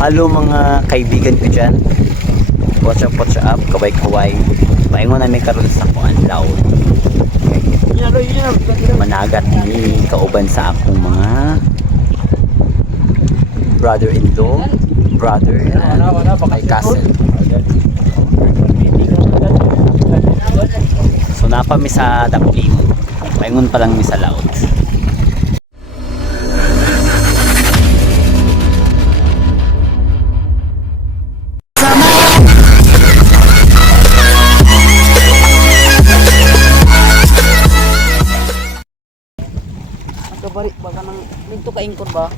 Hello mga kaibigan ko dyan. What's up, kaway-kaway. Paingon namin karon sa kuan law. Managat ni kauban sa akong mga brother-in-law, brother and my cousin. So napa mi sa Daplim. Paingon pa lang mi sa laot. Balik baka nang minto ka ingkod ba?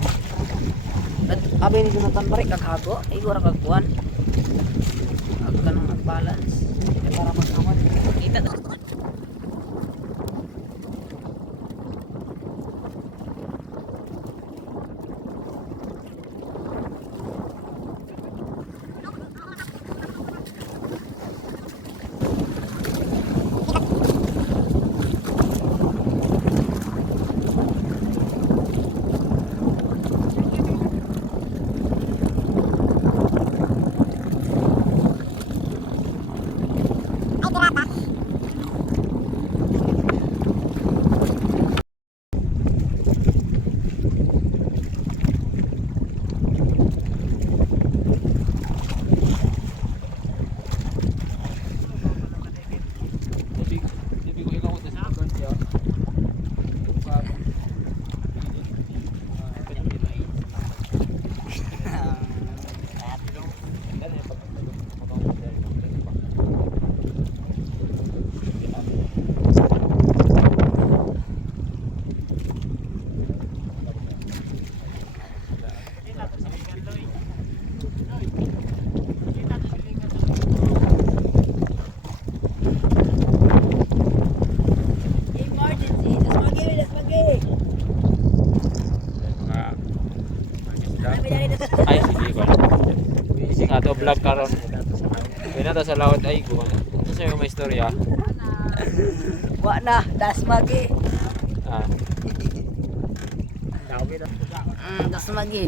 At abay ni Jonathan balik kaghago, ay ora kagkuan. Ako ka nang mag-balance. Para magkawat. Kita. Ay sige ko. Ising ato vlog karon. Kaya na sa laot ay ko. Ano sa may istorya? Wa na, das magi. Ah. Das magi.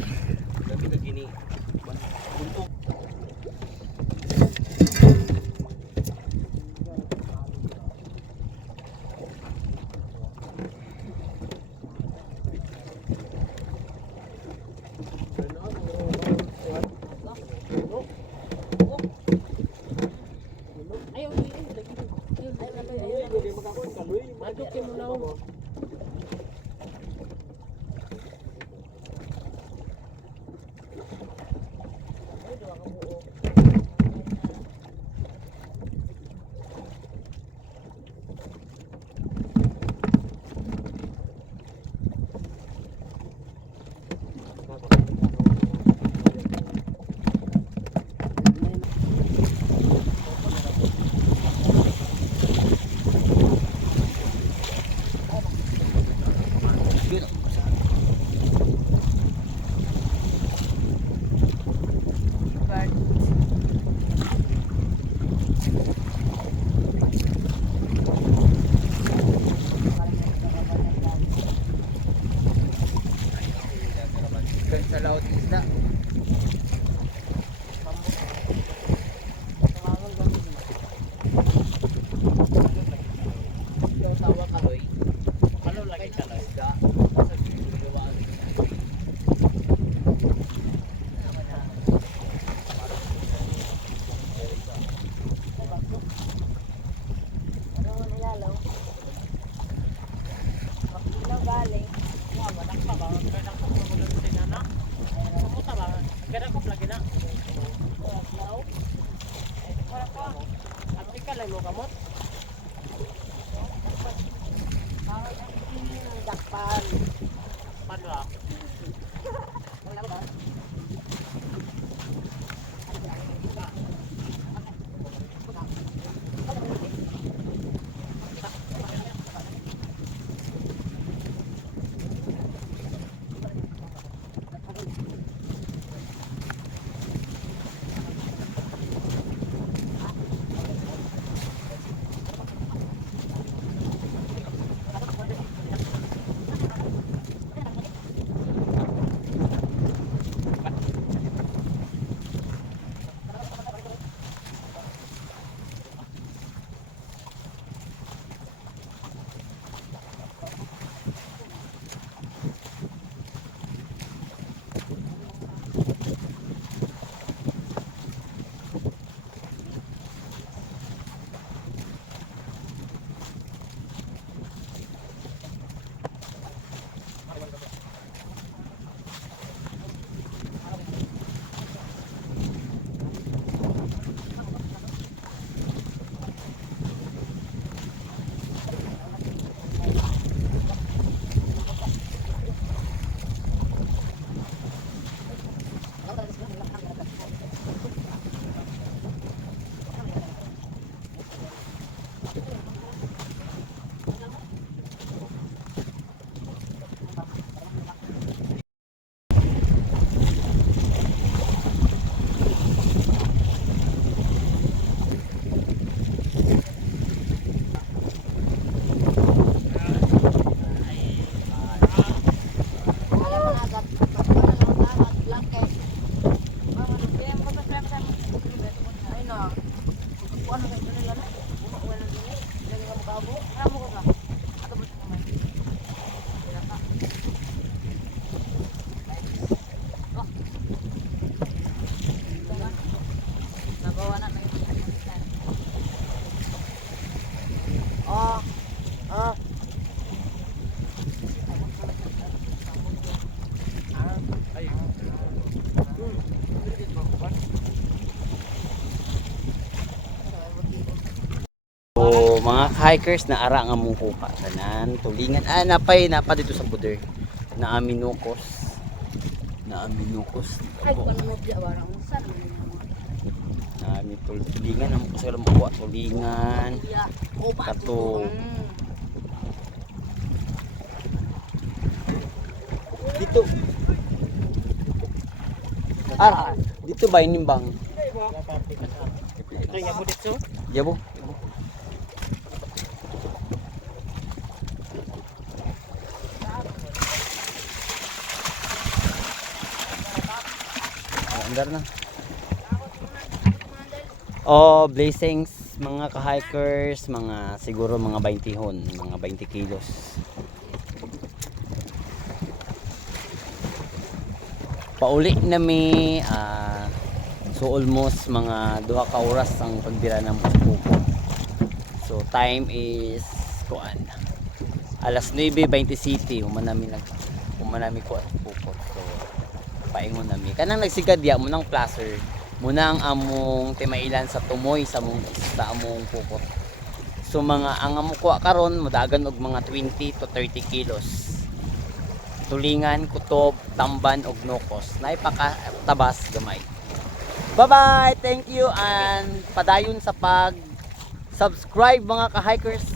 Sa laot isda. Tawa kaloy. Ano lagi kaloy isda? Sa ginawa. Galing. Wa ba pa ba? Kada ko sinana. Pumunta ba? Kada ko vlog Mga hikers na ara nga mong kuha tanan tulingan napay dito sa puder na aminukos Ay, panunod diya barang unsa naman na tulingan ang ko sila makuha tulingan ya. Oba. kato dito dito ba inimbang Ito yabo dito. yabo andar na. Oh, blessings mga ka-hikers, mga siguro mga 20 hon, mga 20 kilos. Pauli na mi so almost mga 2 ka oras ang pagbira ng Puspuko. So time is kuan. Alas 9:20 city humanami ko at Puspuko. So paingon nami kanang nagsigadya mo ng placer muna ang among timailan sa tumoy sa among pupot. So mga ang amo kuha karon modagan og mga 20 to 30 kilos. Tulingan, kutob, tamban og nokos. Nay tabas gamay. Bye-bye. Thank you and padayon sa pag subscribe mga ka-hikers.